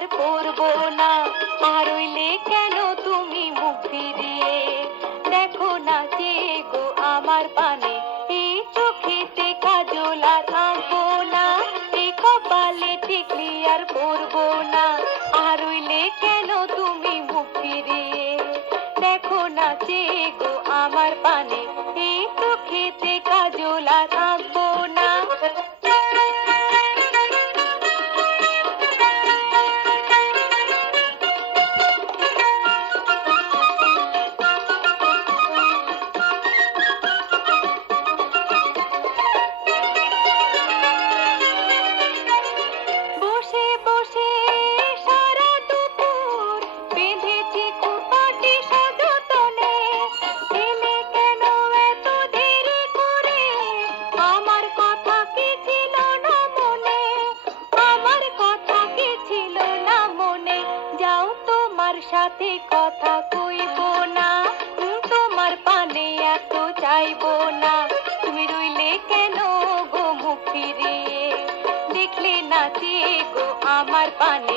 করব না। আর কেন তুমি মুখ ফিরিয়ে? দেখো না কে গো আমার পানে এই চোখেতে কাজলা আর আঁকবো না। এই কপালে টিকলি আর পরবো না। আর কেন তুমি কেন গো মুখ ফিরিয়ে দেখলে না যে গো আমার পানে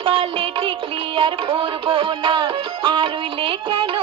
কপালে টিকলি আর পরবো না। আর উইলে কেন